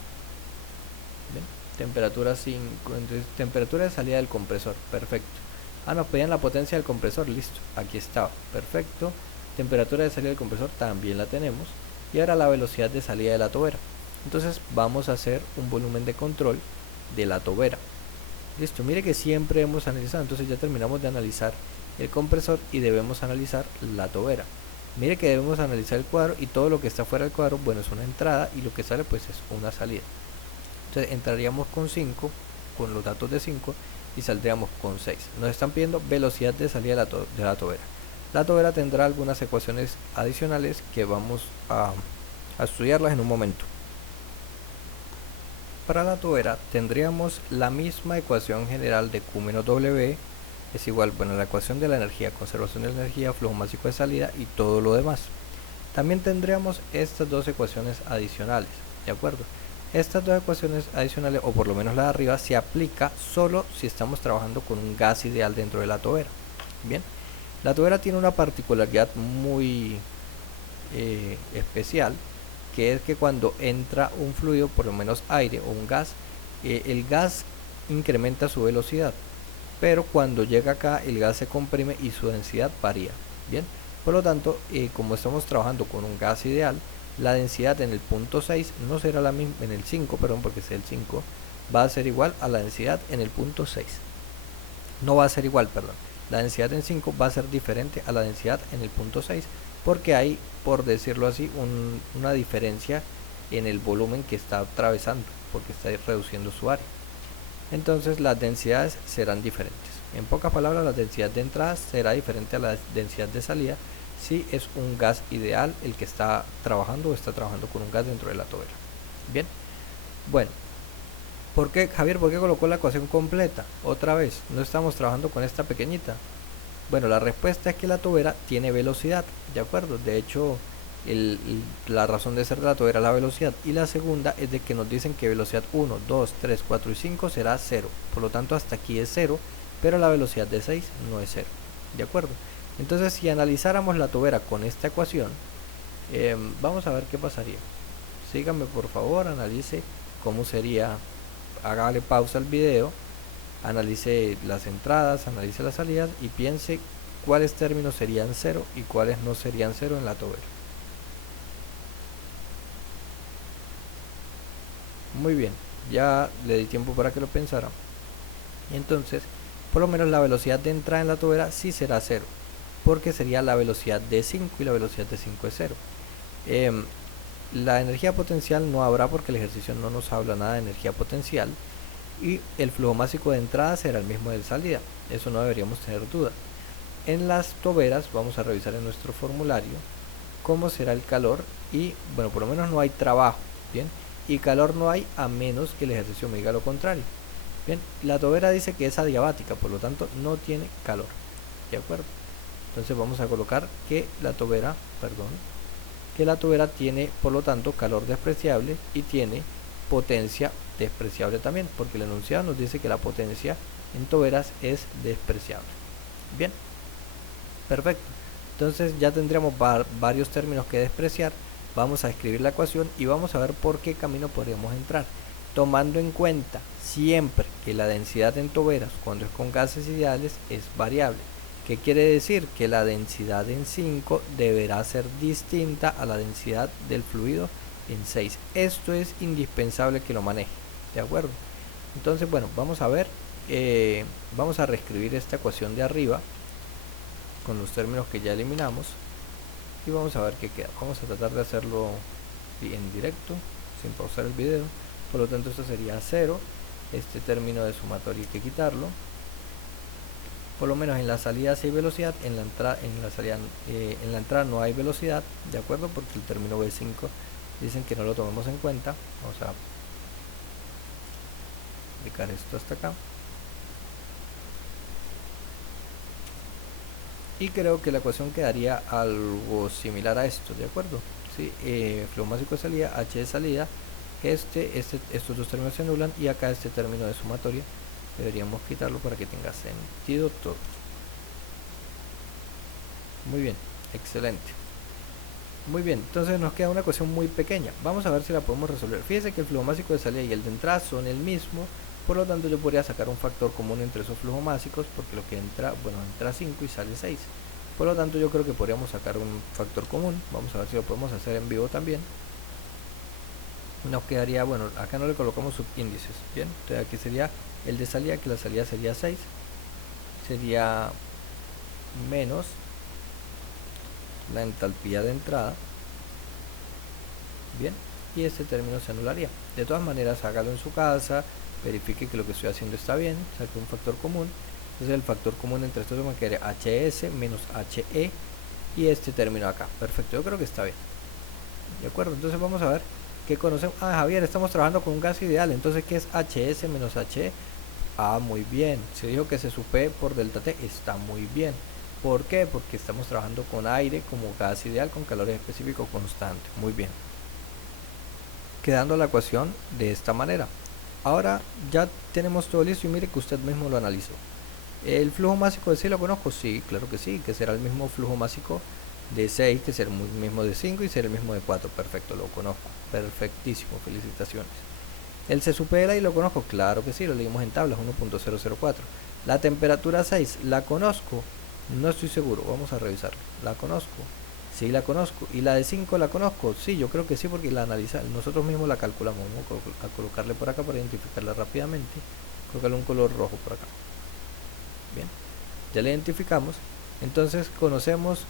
Bien, temperatura 5. Entonces, temperatura de salida del compresor. Perfecto. Nos pedían la potencia del compresor. Listo, aquí estaba. Perfecto. Temperatura de salida del compresor también la tenemos. Y ahora la velocidad de salida de la tobera. Entonces vamos a hacer un volumen de control de la tobera. Listo, mire que siempre hemos analizado. Entonces ya terminamos de analizar el compresor y debemos analizar la tobera. Mire que debemos analizar el cuadro y todo lo que está fuera del cuadro, bueno, es una entrada y lo que sale pues es una salida. Entonces entraríamos con 5, con los datos de 5 y saldríamos con 6. Nos están pidiendo velocidad de salida de la tobera. La tobera tendrá algunas ecuaciones adicionales que vamos a estudiarlas en un momento. Para la tobera tendríamos la misma ecuación general de Q menos W es igual, bueno, la ecuación de la energía, conservación de la energía, flujo másico de salida y todo lo demás. También tendríamos estas dos ecuaciones adicionales, ¿de acuerdo? Estas dos ecuaciones adicionales, o por lo menos la de arriba, se aplica solo si estamos trabajando con un gas ideal dentro de la tobera. Bien, la tobera tiene una particularidad muy especial, que es que cuando entra un fluido, por lo menos aire o un gas, el gas incrementa su velocidad, pero cuando llega acá el gas se comprime y su densidad varía. Bien, por lo tanto, como estamos trabajando con un gas ideal, la densidad en el punto 6 no será la misma, en el 5, perdón, porque es el 5, va a ser igual a la densidad en el punto 6. No va a ser igual, perdón. La densidad en 5 va a ser diferente a la densidad en el punto 6, porque hay, por decirlo así, una diferencia en el volumen que está atravesando, porque está reduciendo su área. Entonces las densidades serán diferentes. En pocas palabras, la densidad de entrada será diferente a la densidad de salida si es un gas ideal el que está trabajando o está trabajando con un gas dentro de la tobera. Bien, bueno, ¿por qué, Javier, por qué colocó la ecuación completa? Otra vez, no estamos trabajando con esta pequeñita. Bueno, la respuesta es que la tobera tiene velocidad, ¿de acuerdo? De hecho, la razón de ser de la tobera es la velocidad. Y la segunda es de que nos dicen que velocidad 1, 2, 3, 4 y 5 será 0. Por lo tanto, hasta aquí es 0, pero la velocidad de 6 no es 0, ¿de acuerdo? Entonces, si analizáramos la tobera con esta ecuación, vamos a ver qué pasaría. Síganme por favor, analice cómo sería, hágale pausa al video, analice las entradas, analice las salidas y piense cuáles términos serían 0 y cuáles no serían 0 en la tobera. Muy bien, ya le di tiempo para que lo pensara. Entonces, por lo menos la velocidad de entrada en la tobera sí será 0, porque sería la velocidad de 5 y la velocidad de 5 es 0. La energía potencial no habrá porque el ejercicio no nos habla nada de energía potencial, y el flujo másico de entrada será el mismo de salida, eso no deberíamos tener duda. En las toberas vamos a revisar en nuestro formulario cómo será el calor y bueno, por lo menos no hay trabajo, bien, y calor no hay a menos que el ejercicio me diga lo contrario. Bien, la tobera dice que es adiabática, por lo tanto no tiene calor, ¿de acuerdo? Entonces vamos a colocar que la tobera, tiene por lo tanto calor despreciable y tiene potencia despreciable también, porque el enunciado nos dice que la potencia en toberas es despreciable. Bien, perfecto. Entonces ya tendríamos varios términos que despreciar. Vamos a escribir la ecuación y vamos a ver por qué camino podríamos entrar, tomando en cuenta siempre que la densidad en toberas cuando es con gases ideales es variable. ¿Qué quiere decir? Que la densidad en 5 deberá ser distinta a la densidad del fluido en 6. Esto es indispensable que lo maneje, ¿de acuerdo? Entonces, bueno, vamos a ver, vamos a reescribir esta ecuación de arriba con los términos que ya eliminamos y vamos a ver qué queda. Vamos a tratar de hacerlo en directo, sin pausar el video. Por lo tanto, esto sería 0. Este término de sumatorio hay que quitarlo. Por lo menos en la salida sí hay velocidad, en la entrada no hay velocidad, ¿de acuerdo? Porque el término B5 dicen que no lo tomemos en cuenta. Vamos a aplicar esto hasta acá. Y creo que la ecuación quedaría algo similar a esto, ¿de acuerdo? ¿Sí? Flujo másico de salida, H de salida, estos dos términos se anulan y acá este término de sumatoria deberíamos quitarlo para que tenga sentido todo. Muy bien, excelente. Muy bien, entonces nos queda una ecuación muy pequeña. Vamos a ver si la podemos resolver. Fíjese que el flujo másico de salida y el de entrada son el mismo, por lo tanto yo podría sacar un factor común entre esos flujos másicos, porque lo que entra, bueno, entra 5 y sale 6. Por lo tanto yo creo que podríamos sacar un factor común. Vamos a ver si lo podemos hacer en vivo también. Nos quedaría, bueno, acá no le colocamos subíndices, bien, entonces aquí sería el de salida, que la salida sería 6, sería menos la entalpía de entrada, bien, y este término se anularía. De todas maneras, hágalo en su casa, verifique que lo que estoy haciendo está bien, saque un factor común. Entonces el factor común entre estos me quedaría HS menos HE y este término acá. Perfecto, yo creo que está bien. De acuerdo, entonces vamos a ver qué conocemos. Ah, Javier, estamos trabajando con un gas ideal, entonces ¿qué es HS menos HE? Ah, muy bien, se dijo que se supe por delta T, está muy bien. ¿Por qué? Porque estamos trabajando con aire como gas ideal con calores específicos constantes. Muy bien. Quedando la ecuación de esta manera. Ahora ya tenemos todo listo y mire que usted mismo lo analizó. ¿El flujo másico de 6 lo conozco? Sí, claro que sí, que será el mismo flujo másico de 6, que será el mismo de 5 y será el mismo de 4. Perfecto, lo conozco. Perfectísimo, felicitaciones. ¿El se supera y lo conozco? Claro que sí, lo leímos en tablas 1.004. La temperatura 6, ¿la conozco? No estoy seguro, vamos a revisarlo. ¿La conozco? Sí, la conozco. ¿Y la de 5 la conozco? Sí, yo creo que sí, porque la analizamos, nosotros mismos la calculamos. Vamos a colocarle por acá para identificarla rápidamente. Colocarle un color rojo por acá. Bien, ya la identificamos. Entonces conocemos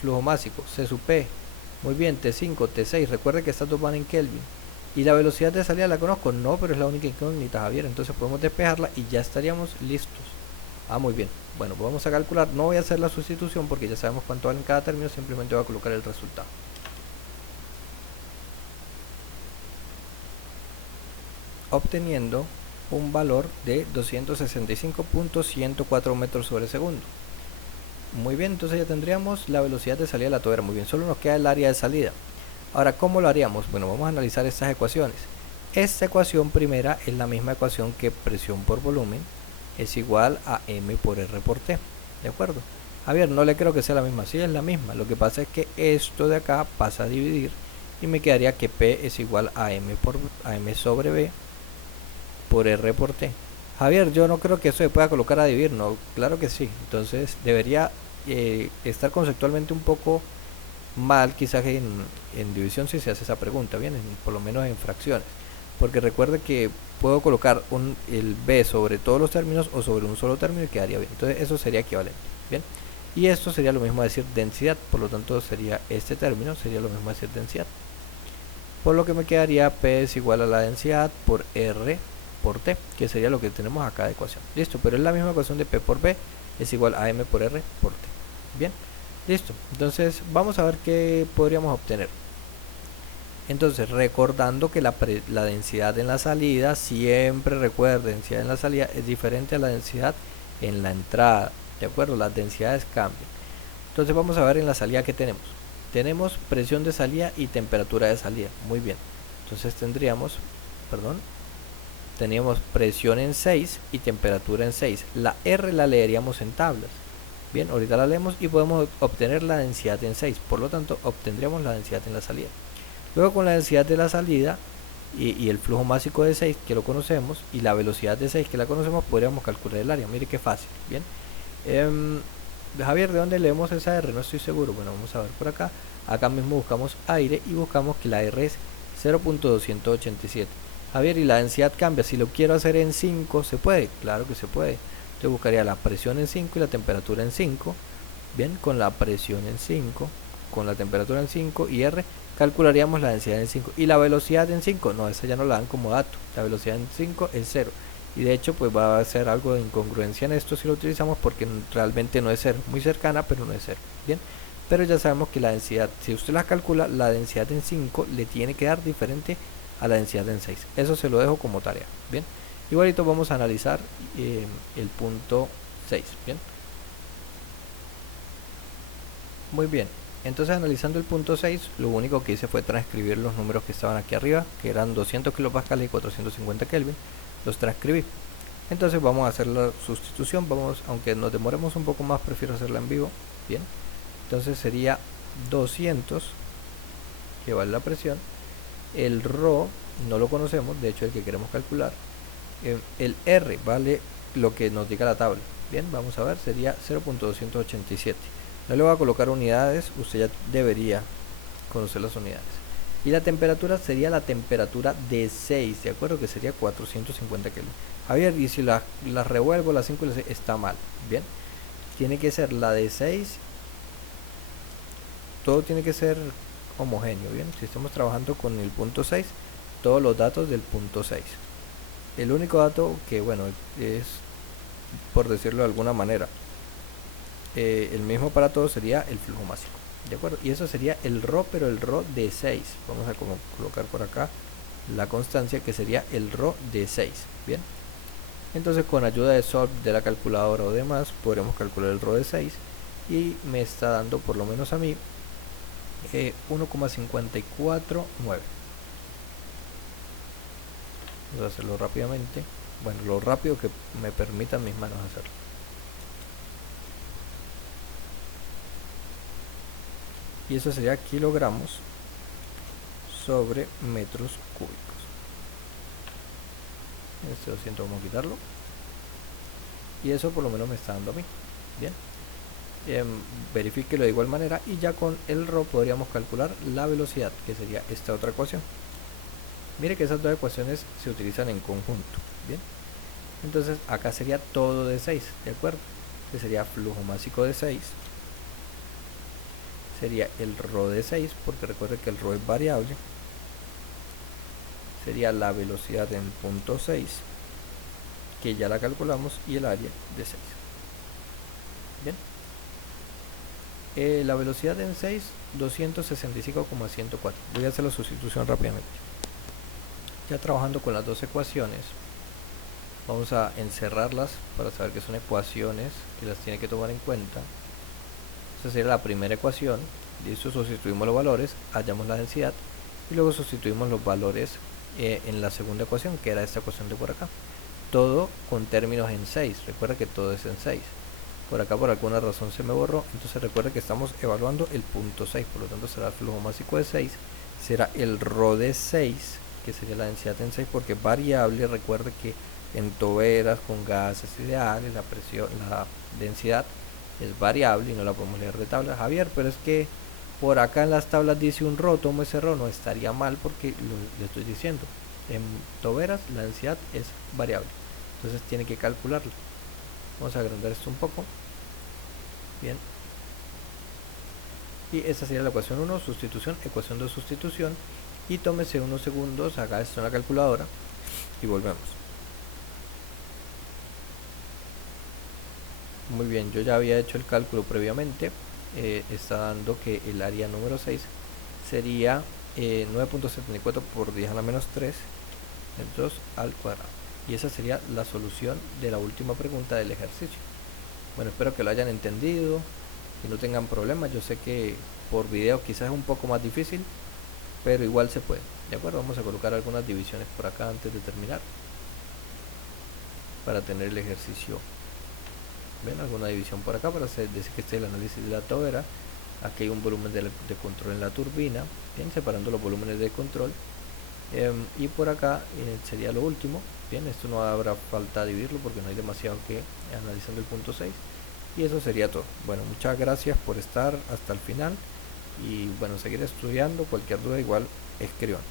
flujo másico, C sub P. Muy bien, T5, T6. Recuerde que estas dos van en Kelvin. ¿Y la velocidad de salida la conozco? No, pero es la única incógnita, Javier. Entonces podemos despejarla y ya estaríamos listos. Ah, muy bien. Bueno, pues vamos a calcular. No voy a hacer la sustitución porque ya sabemos cuánto vale en cada término. Simplemente voy a colocar el resultado. Obteniendo un valor de 265.104 metros sobre segundo. Muy bien, entonces ya tendríamos la velocidad de salida de la tobera. Muy bien, solo nos queda el área de salida. Ahora, ¿cómo lo haríamos? Bueno, vamos a analizar estas ecuaciones. Esta ecuación primera es la misma ecuación que presión por volumen es igual a M por R por T. ¿De acuerdo? Javier, no le creo que sea la misma. Sí, es la misma. Lo que pasa es que esto de acá pasa a dividir y me quedaría que P es igual a M sobre B por R por T. Javier, yo no creo que eso se pueda colocar a dividir. No, claro que sí. Entonces debería estar conceptualmente un poco mal quizás en división si se hace esa pregunta, bien, por lo menos en fracciones, porque recuerde que puedo colocar el B sobre todos los términos o sobre un solo término y quedaría bien. Entonces eso sería equivalente, bien, y esto sería lo mismo decir densidad, por lo tanto sería este término, sería lo mismo decir densidad, por lo que me quedaría P es igual a la densidad por R por T, que sería lo que tenemos acá de ecuación. Listo, pero es la misma ecuación de P por B es igual a M por R por T. Bien, listo. Entonces vamos a ver qué podríamos obtener. Entonces, recordando que la densidad en la salida, siempre recuerden, densidad en la salida es diferente a la densidad en la entrada. ¿De acuerdo? Las densidades cambian. Entonces vamos a ver en la salida que tenemos. Tenemos presión de salida y temperatura de salida. Muy bien. Entonces teníamos presión en 6 y temperatura en 6. La R la leeríamos en tablas. Bien, ahorita la leemos y podemos obtener la densidad en 6. Por lo tanto, obtendríamos la densidad en la salida. Luego con la densidad de la salida y el flujo másico de 6 que lo conocemos y la velocidad de 6 que la conocemos, podríamos calcular el área. Mire qué fácil. Bien. Javier, ¿de dónde leemos esa R? No estoy seguro. Bueno, vamos a ver por acá. Acá mismo buscamos aire y buscamos que la R es 0.287. Javier, ¿y la densidad cambia? Si lo quiero hacer en 5, ¿se puede? Claro que se puede. Entonces buscaría la presión en 5 y la temperatura en 5. Bien, con la presión en 5, con la temperatura en 5 y R, calcularíamos la densidad en 5. ¿Y la velocidad en 5? No, esa ya no la dan como dato. La velocidad en 5 es 0. Y de hecho, pues va a ser algo de incongruencia en esto si lo utilizamos porque realmente no es 0. Muy cercana, pero no es 0. Bien, pero ya sabemos que la densidad, si usted la calcula, la densidad en 5 le tiene que dar diferente a la densidad en 6. Eso se lo dejo como tarea. Bien, igualito vamos a analizar el punto 6. Bien, muy bien. Entonces analizando el punto 6, lo único que hice fue transcribir los números que estaban aquí arriba, que eran 200 kilopascales y 450 Kelvin. Los transcribí. Entonces vamos a hacer la sustitución. Aunque nos demoremos un poco más, prefiero hacerla en vivo. Bien, entonces sería 200, que vale la presión. El ρ no lo conocemos, de hecho el que queremos calcular. El R vale lo que nos diga la tabla. Bien, vamos a ver, sería 0.287. No le voy a colocar unidades, usted ya debería conocer las unidades. Y la temperatura sería la temperatura de 6, ¿de acuerdo? Que sería 450 Kelvin. Javier, y si las revuelvo, las 5 y las 6, está mal. Bien, tiene que ser la de 6 todo tiene que ser homogéneo, bien. Si estamos trabajando con el punto 6, todos los datos del punto 6. El único dato que, bueno, es, por decirlo de alguna manera, el mismo para todos sería el flujo máximo, ¿de acuerdo? Y eso sería el ρ, pero el ρ de 6. Vamos a colocar por acá la constancia, que sería el ρ de 6, bien. Entonces, con ayuda de solve de la calculadora o demás, podremos calcular el ρ de 6 y me está dando, por lo menos a mí, 1,549. Vamos a hacerlo rápidamente, bueno, lo rápido que me permitan mis manos hacerlo. Y eso sería kilogramos sobre metros cúbicos. Este 200 vamos a quitarlo, y eso por lo menos me está dando a mí, bien. Verifíquelo de igual manera, y ya con el ρ podríamos calcular la velocidad, que sería esta otra ecuación. Mire que esas dos ecuaciones se utilizan en conjunto, bien. Entonces acá sería todo de 6, de acuerdo, que sería flujo másico de 6, sería el ρ de 6, porque recuerde que el ρ es variable, sería la velocidad en punto 6, que ya la calculamos, y el área de 6, bien. La velocidad en 6, 265,104. Voy a hacer la sustitución rápidamente. Ya trabajando con las dos ecuaciones, vamos a encerrarlas para saber que son ecuaciones que las tiene que tomar en cuenta. Esa sería la primera ecuación. Listo, sustituimos los valores, hallamos la densidad, y luego sustituimos los valores en la segunda ecuación, que era esta ecuación de por acá. Todo con términos en 6. Recuerda que todo es en 6. Por acá por alguna razón se me borró, entonces recuerda que estamos evaluando el punto 6, por lo tanto será el flujo másico de 6, será el ρ de 6, que sería la densidad en 6, porque es variable. Recuerde que en toberas con gases ideales la presión, la densidad es variable y no la podemos leer de tabla. Javier, pero es que por acá en las tablas dice un ρ, tomo ese ρ, no estaría mal porque le estoy diciendo, en toberas la densidad es variable, entonces tiene que calcularlo. Vamos a agrandar esto un poco, bien, y esta sería la ecuación 1, sustitución, ecuación 2, sustitución, y tómese unos segundos, haga esto en la calculadora y volvemos. Muy bien, yo ya había hecho el cálculo previamente, está dando que el área número 6 sería 9.74 por 10 a la menos 3 metros al cuadrado, y esa sería la solución de la última pregunta del ejercicio. Bueno, espero que lo hayan entendido y no tengan problemas. Yo sé que por video quizás es un poco más difícil, pero igual se puede, de acuerdo. Vamos a colocar algunas divisiones por acá antes de terminar, para tener el ejercicio. Ven, alguna división por acá para decir que este es el análisis de la tobera. Aquí hay un volumen de control en la turbina, bien, separando los volúmenes de control. Y por acá sería lo último. Bien, esto no habrá falta dividirlo porque no hay demasiado que analizando el punto 6, y eso sería todo. Bueno, muchas gracias por estar hasta el final, y bueno, seguir estudiando. Cualquier duda igual escriban.